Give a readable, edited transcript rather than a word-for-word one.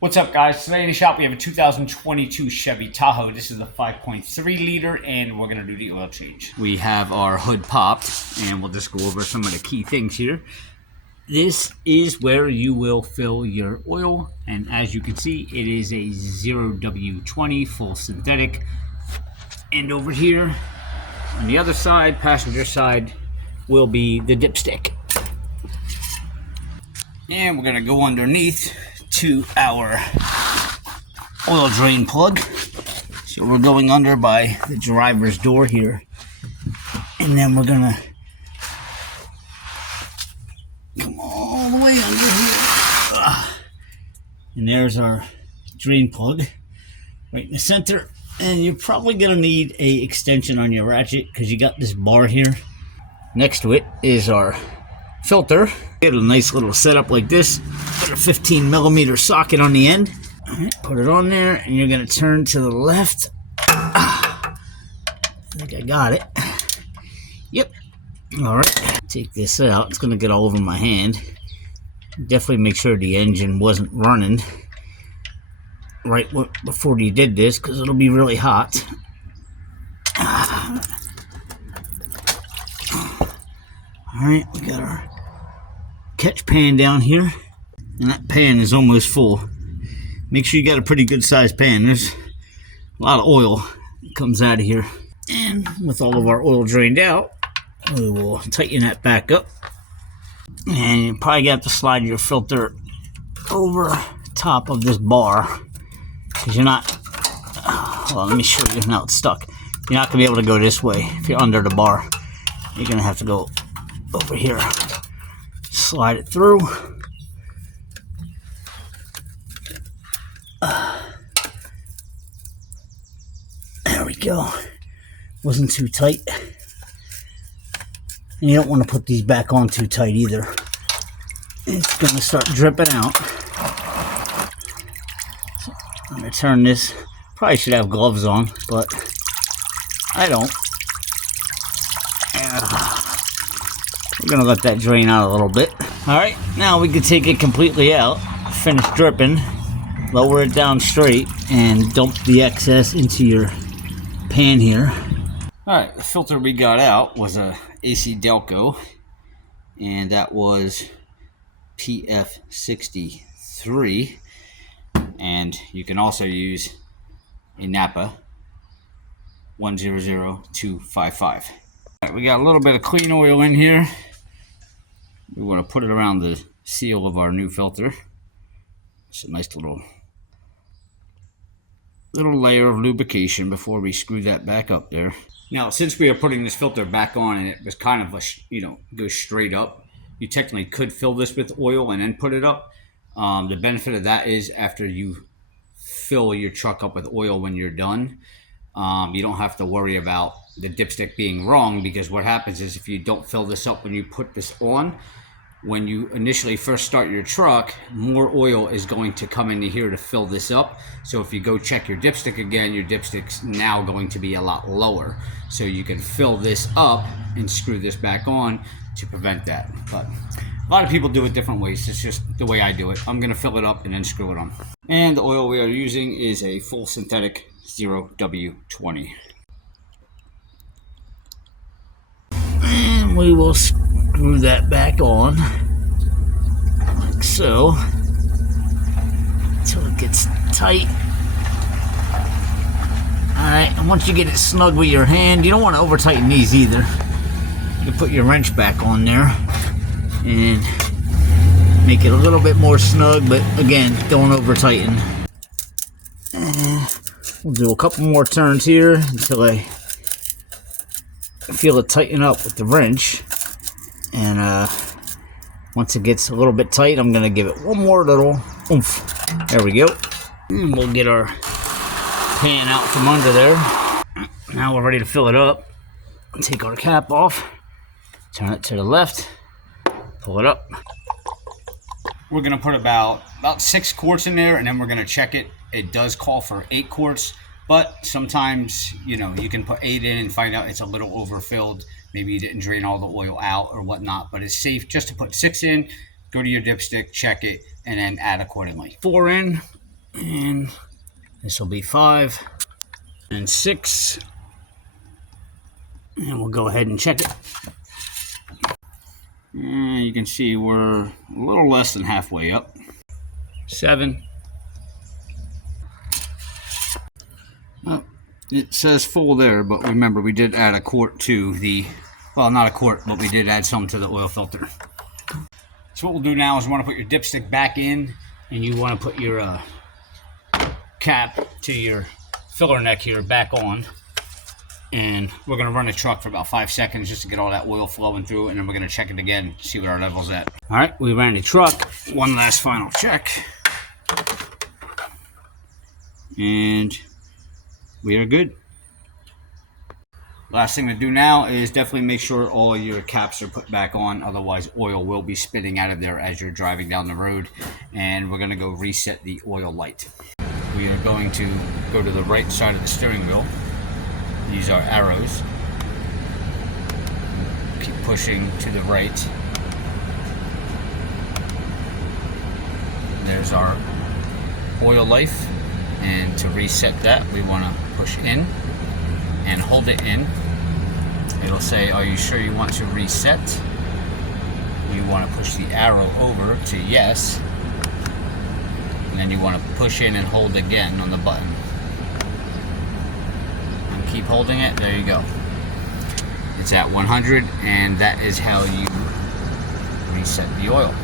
What's up, guys? Today in the shop we have a 2022 Chevy Tahoe. This is a 5.3 liter and we're going to do the oil change. We have our hood popped and we'll just go over some of the key things here. This is where you will fill your oil, and as you can see it is a 0W20 full synthetic. And over here on the other side, passenger side, will be the dipstick. And we're going to go underneath to our oil drain plug. So we're going under by the driver's door here, and then we're gonna come all the way under here. And there's our drain plug right in the center. And you're probably gonna need a extension on your ratchet because you got this bar here. Next to it is our filter. Get a nice little setup like this. Got a 15mm socket on the end. All right, put it on there, and you're gonna turn to the left. I think I got it. Yep. All right. Take this out. It's gonna get all over my hand. Definitely make sure the engine wasn't running right before you did this, because it'll be really hot. All right, we got our catch pan down here, and that pan is almost full. Make sure you got a pretty good sized pan. There's a lot of oil that comes out of here. And with all of our oil drained out, we will tighten that back up. And you probably got to slide your filter over top of this bar, because you're not, well, let me show you. Now it's stuck. You're not gonna be able to go this way if you're under the bar. You're gonna have to go over here, slide it through. There we go. Wasn't too tight. And you don't want to put these back on too tight either. It's going to start dripping out. So I'm going to turn this. Probably should have gloves on, but I don't. We're going to let that drain out a little bit. Alright, now we can take it completely out. Finish dripping. Lower it down straight and dump the excess into your pan here. Alright, the filter we got out was a AC Delco, and that was PF63, and you can also use a Napa 100255. Alright, we got a little bit of clean oil in here. We want to put it around the seal of our new filter. It's a nice little layer of lubrication before we screw that back up there. Now, since we are putting this filter back on and it was kind of a, goes straight up, you technically could fill this with oil and then put it up. The benefit of that is after you fill your truck up with oil when you're done, you don't have to worry about the dipstick being wrong, because what happens is if you don't fill this up when you put this on, when you initially first start your truck, more oil is going to come into here to fill this up. So if you go check your dipstick again, your dipstick's now going to be a lot lower. So you can fill this up and screw this back on to prevent that. But a lot of people do it different ways. It's just the way I do it. I'm going to fill it up and then screw it on. And the oil we are using is a full synthetic 0W20. And we will screw that back on like so until it gets tight. Alright, and once you get it snug with your hand, you don't want to over tighten these either. You can put your wrench back on there and make it a little bit more snug, but again, don't over tighten. And we'll do a couple more turns here until I feel it tighten up with the wrench. And once it gets a little bit tight, I'm gonna give it one more little oomph. There we go. And we'll get our pan out from under there. Now we're ready to fill it up. Take our cap off, turn it to the left, pull it up. We're gonna put about 6 quarts in there, and then we're gonna check it. It does call for 8 quarts, but sometimes you can put 8 in and find out it's a little overfilled. Maybe you didn't drain all the oil out or whatnot, but it's safe just to put 6 in, go to your dipstick, check it, and then add accordingly. 4 in, And this will be 5 and 6. And we'll go ahead and check it. And you can see we're a little less than halfway up. 7. Well, it says full there, but remember we did add a quart to the, well, not a quart, but we did add some to the oil filter. So what we'll do now is we want to put your dipstick back in, and you want to put your cap to your filler neck here back on. And we're going to run the truck for about 5 seconds just to get all that oil flowing through, and then we're going to check it again, see what our level's at. All right, we ran the truck. One last final check. And we are good. Last thing to do now is definitely make sure all your caps are put back on, otherwise oil will be spitting out of there as you're driving down the road. And we're going to go reset the oil light. We are going to go to the right side of the steering wheel. These are arrows. Keep pushing to the right. There's our oil life. And to reset that, we want to push in and hold it in. It'll say, are you sure you want to reset? You want to push the arrow over to yes. And then you want to push in and hold again on the button. And keep holding it. There you go. It's at 100, and that is how you reset the oil.